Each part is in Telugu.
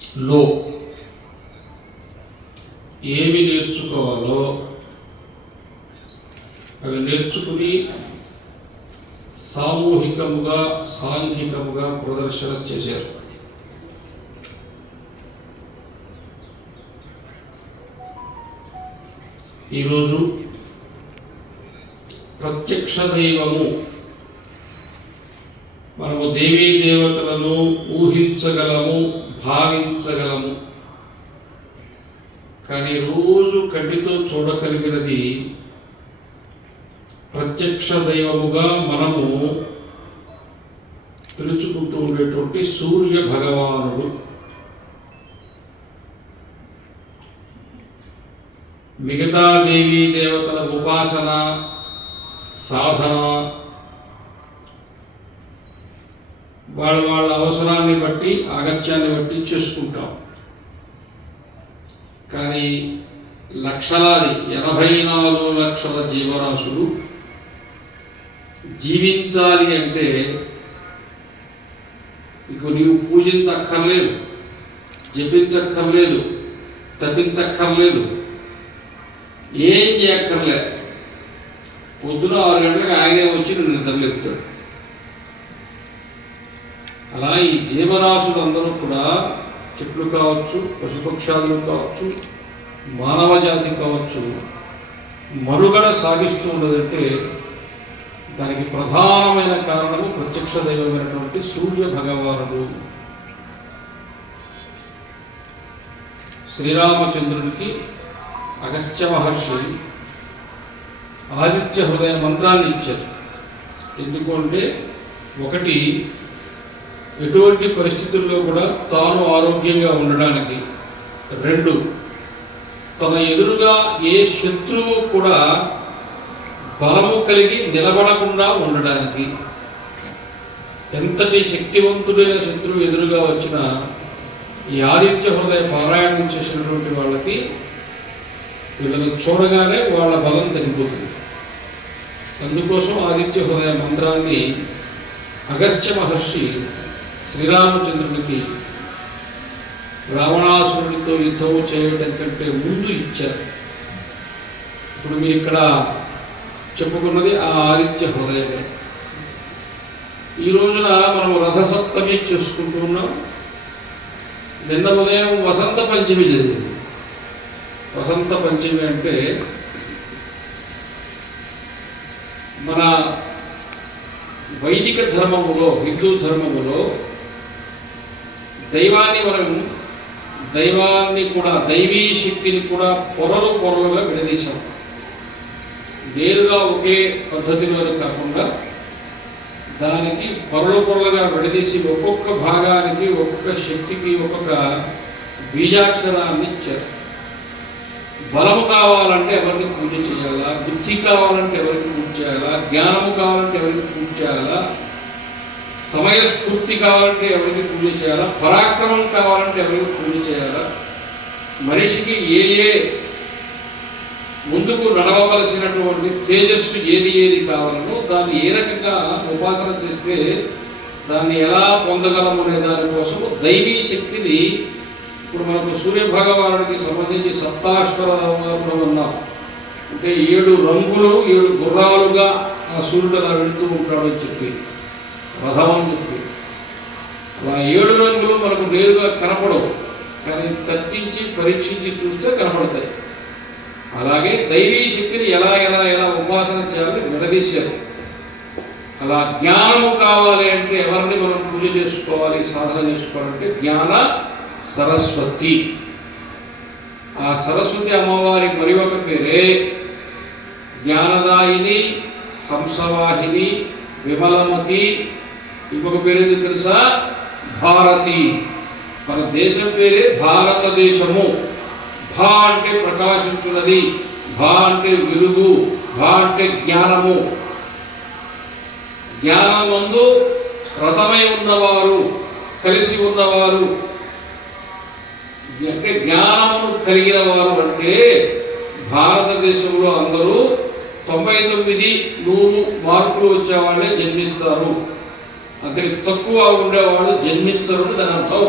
లో ఏమి నేర్చుకోవాలో అవి నేర్చుకుని సామూహికముగా సాంఘికముగా ప్రదర్శన చేశారు. ఈరోజు ప్రత్యక్ష దైవము, మనము దేవీ దేవతలను ఊహించగలము, భావించగలము, కానీ రోజు కంటితో చూడగలిగినది ప్రత్యక్ష దైవముగా మనము పిలుచుకుంటూ ఉండేటువంటి సూర్య భగవానుడు. మిగతా దేవీ దేవతల ఉపాసన సాధన వాళ్ళ అవసరాన్ని బట్టి అగత్యాన్ని బట్టి చేసుకుంటాం. కానీ లక్షలాది 84 లక్షల జీవరాశులు జీవించాలి అంటే ఇక నీవు పూజించక్కర్లేదు, జపించక్కర్లేదు, తప్పించక్కర్లేదు, ఏం చేయక్కర్లేదు. పొద్దున 6 గంటలకు ఆయనే వచ్చి నిన్ను నిద్రలేపుతాడు. అలా ఈ జీవరాశులందరూ కూడా చెట్లు కావచ్చు, పశుపక్షాదులు కావచ్చు, మానవ జాతి కావచ్చు, మనుగడ సాగిస్తూ ఉన్నదంటే దానికి ప్రధానమైన కారణము ప్రత్యక్ష దైవమైనటువంటి సూర్య భగవానుడు. శ్రీరామచంద్రుడికి అగస్త్య మహర్షి ఆదిత్య హృదయ మంత్రాన్ని ఇచ్చారు. ఎందుకు అంటే, ఒకటి, ఎటువంటి పరిస్థితుల్లో కూడా తాను ఆరోగ్యంగా ఉండడానికి, 2, తన ఎదురుగా ఏ శత్రువు కూడా బలము కలిగి నిలబడకుండా ఉండడానికి. ఎంతటి శక్తివంతుడైన శత్రువు ఎదురుగా వచ్చినా ఈ ఆదిత్య హృదయ పారాయణం చేసినటువంటి వాళ్ళకి వీళ్ళను చూడగానే వాళ్ళ బలం తగ్గిపోతుంది. అందుకోసం ఆదిత్య హృదయ మంత్రాన్ని అగస్త్య మహర్షి శ్రీరామచంద్రుడికి రావణాసురుడితో యుద్ధము చేయడం కంటే ముందు ఇచ్చారు. ఇప్పుడు మీరు ఇక్కడ చెప్పుకున్నది ఆ ఆదిత్య హృదయమే. ఈ రోజున మనం రథసప్తమి చేసుకుంటూ ఉన్నాం. నిన్న ఉదయం వసంత పంచమి జరిగింది. వసంత పంచమి అంటే మన వైదిక ధర్మములో, హిందూ ధర్మములో దైవాన్ని కూడా, దైవీ శక్తిని కూడా పొరలుగా విడదీశాం. నేరుగా ఒకే పద్ధతిలో కాకుండా దానికి పొరలుగా విడదీసి ఒక్కొక్క భాగానికి, ఒక్కొక్క శక్తికి ఒక్కొక్క బీజాక్షరాన్ని ఇచ్చారు. బలము కావాలంటే ఎవరికి పూజ చేయాలా, బుద్ధి కావాలంటే ఎవరికి పూజ చేయాలా, జ్ఞానము కావాలంటే ఎవరికి పూజ చేయాలా, సమయస్ఫూర్తి కావాలంటే ఎవరికి పూజ చేయాలా, పరాక్రమం కావాలంటే ఎవరికి పూజ చేయాలా, మనిషికి ఏ ముందుకు నడవవలసినటువంటి తేజస్సు ఏది కావాలనో దాన్ని ఏ రకంగా ఉపాసన చేస్తే దాన్ని ఎలా పొందగలము అనే దానికోసము దైవీ శక్తిని ఇప్పుడు మనకు సూర్య భగవానుడికి సంబంధించి సప్తాశ్వర కూడా ఉన్నాం. అంటే 7 రంగులు, 7 గుర్రాలుగా ఆ సూర్యుడు అలా వెళుతూ ఉంటాడు అని చెప్పి, రథం అని చెప్పి. అలా 7 రంగులు మనకు నేరుగా కనపడవు, కానీ తగ్గించి పరీక్షించి చూస్తే కనపడతాయి. అలాగే దైవీ శక్తిని ఎలా ఉపాసన చేయాలని విడదీశారు. అలా జ్ఞానము కావాలి అంటే ఎవరిని మనం పూజ చేసుకోవాలి, సాధన చేసుకోవాలంటే జ్ఞాన సరస్వతి. ఆ సరస్వతి అమ్మవారి మరి ఒక పేరే జ్ఞానదాయిని, హంసవాహిని, విమలమతి. ఇంకొక పేరేది తెలుసా? భారతి. మన దేశం పేరే భారతదేశము. భా అంటే ప్రకాశించున్నది, భా అంటే వెలుగు, భా అంటే జ్ఞానము. జ్ఞానమందు రథమై ఉన్నవారు, కలిసి ఉన్నవారు, అంటే జ్ఞానమును కలిగిన వారు అంటే భారతదేశంలో అందరూ 99-100 మార్కులు వచ్చేవాళ్ళే జన్మిస్తారు. అంతకు తక్కువ ఉండేవాళ్ళు జన్మించరు. దాని అర్థం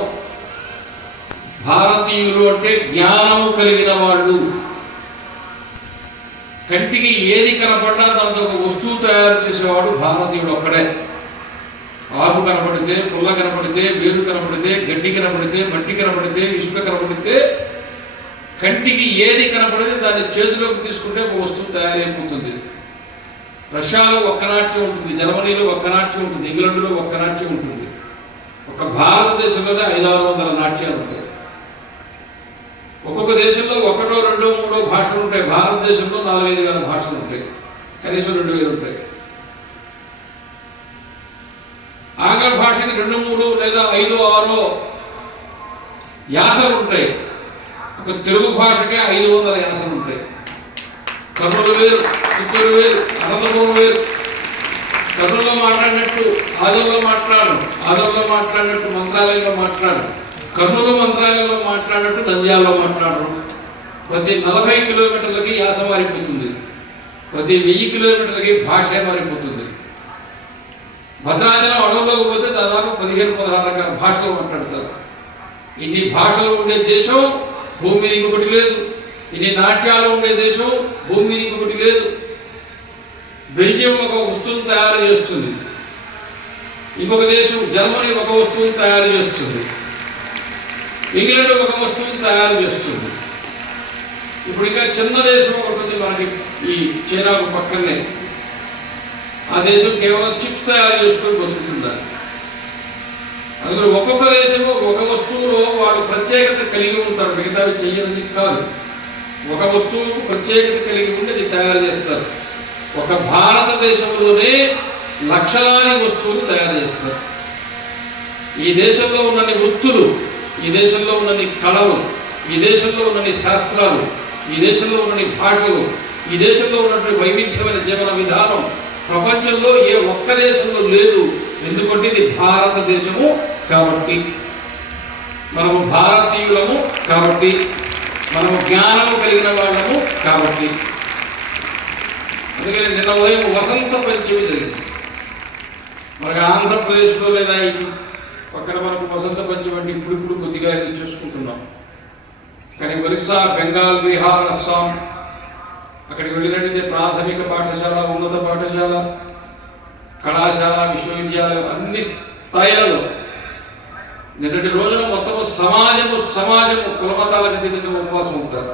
భారతీయులు అంటే జ్ఞానము కలిగిన వాళ్ళు. కంటికి ఏది కనపడ్డా దాంతో ఒక వస్తువు తయారు చేసేవాడు భారతీయుడు ఒక్కడే. ఆకు కనపడితే, పుల్ల కనపడితే, వేరు కనపడితే, గడ్డి కనపడితే, మట్టి కనపడితే, ఇసుక కనపడితే, కంటికి ఏది కనపడితే దాన్ని చేతిలోకి తీసుకుంటే ఒక వస్తువు తయారైపోతుంది. రష్యాలో ఒక్క నాట్యం ఉంటుంది, జర్మనీలో ఒక్క నాట్యం ఉంటుంది, ఇంగ్లాండ్లో ఒక్క నాట్యం ఉంటుంది. ఒక భారతదేశంలోనే 500-600 నాట్యాలు ఉంటాయి. ఒక్కొక్క దేశంలో 1, 2, 3 భాషలు ఉంటాయి. భారతదేశంలో 4-5 వేల భాషలు ఉంటాయి, కనీసం 2000 ఉంటాయి. ఆంగ్ల భాషకి 2, 3 లేదా 5, 6 యాసలు ఉంటాయి. ఒక తెలుగు భాషకే 500 యాసలు ఉంటాయి. కర్నూలు వేరు, చిత్తూరు వేరు, అనంతపురం వేరు. కర్నూలులో మాట్లాడినట్టు ఆదోలో మాట్లాడు, ఆదోలో మాట్లాడినట్టు మంత్రాలయంలో మాట్లాడు, కర్నూలు మంత్రాలయంలో మాట్లాడినట్టు నంద్యాలలో మాట్లాడరు. ప్రతి 40 కిలోమీటర్లకి యాస మారిపోతుంది, ప్రతి 1000 కిలోమీటర్లకి భాష మారిపోతుంది. భద్రాచలం అడవులోకి పోతే దాదాపు 15-16 రకాల భాషలు మాట్లాడతారు. ఇన్ని భాషలు ఉండే దేశం భూమి మీద ఇంకొకటి లేదు. ఇన్ని నాట్యాలు ఉండే దేశం భూమి మీద ఇంకొకటి లేదు. బెల్జియం ఒక వస్తువును తయారు చేస్తుంది, ఇంకొక దేశం జర్మనీ ఒక వస్తువును తయారు చేస్తుంది, ఇంగ్లాండ్ ఒక వస్తువును తయారు చేస్తుంది. ఇప్పుడు ఇంకా చిన్న దేశం ఒకటి ఉంది మనకి, ఈ చైనాకు పక్కనే. ఆ దేశం కేవలం చిప్స్ తయారు చేసుకొని బతుకుతుందా. అందులో ఒక్కొక్క దేశము ఒక వస్తువులో వాళ్ళు ప్రత్యేకత కలిగి ఉంటారు, మిగతావి చెయ్యని కాదు. ఒక వస్తువుకు ప్రత్యేకత కలిగి ఉండి అది తయారు చేస్తారు. ఒక భారతదేశంలోనే లక్షలాది వస్తువులు తయారు చేస్తారు. ఈ దేశంలో ఉన్నన్ని వృత్తులు, ఈ దేశంలో ఉన్నన్ని కళలు, ఈ దేశంలో ఉన్నన్ని శాస్త్రాలు, ఈ దేశంలో ఉన్నన్ని భాషలు, ఈ దేశంలో ఉన్నటువంటి వైవిధ్యమైన జీవన విధానం ప్రపంచంలో ఏ ఒక్క దేశంలో లేదు. ఎందుకంటే ఇది భారతదేశము కాబట్టి, మనము భారతీయులము కాబట్టి, మనము జ్ఞానము కలిగిన వాళ్ళము కాబట్టి. అందుకని నిన్న ఉదయం వసంత పంచమి జరిగింది. మనకి ఆంధ్రప్రదేశ్లో లేదా ఇటు పక్కన మనకు వసంత పంచమి అంటే ఇప్పుడు కొద్దిగా ఇది చూసుకుంటున్నాం. కానీ ఒరిస్సా, బెంగాల్, బీహార్, అస్సాం అక్కడికి వెళ్ళినట్టయితే ప్రాథమిక పాఠశాల, ఉన్నత పాఠశాల, కళాశాల, విశ్వవిద్యాలయం అన్ని స్థాయిలలో నిన్నటి రోజున మొత్తం సమాజము కులమతాలకు అతీతంగా ఉపవాసం ఉంటారు.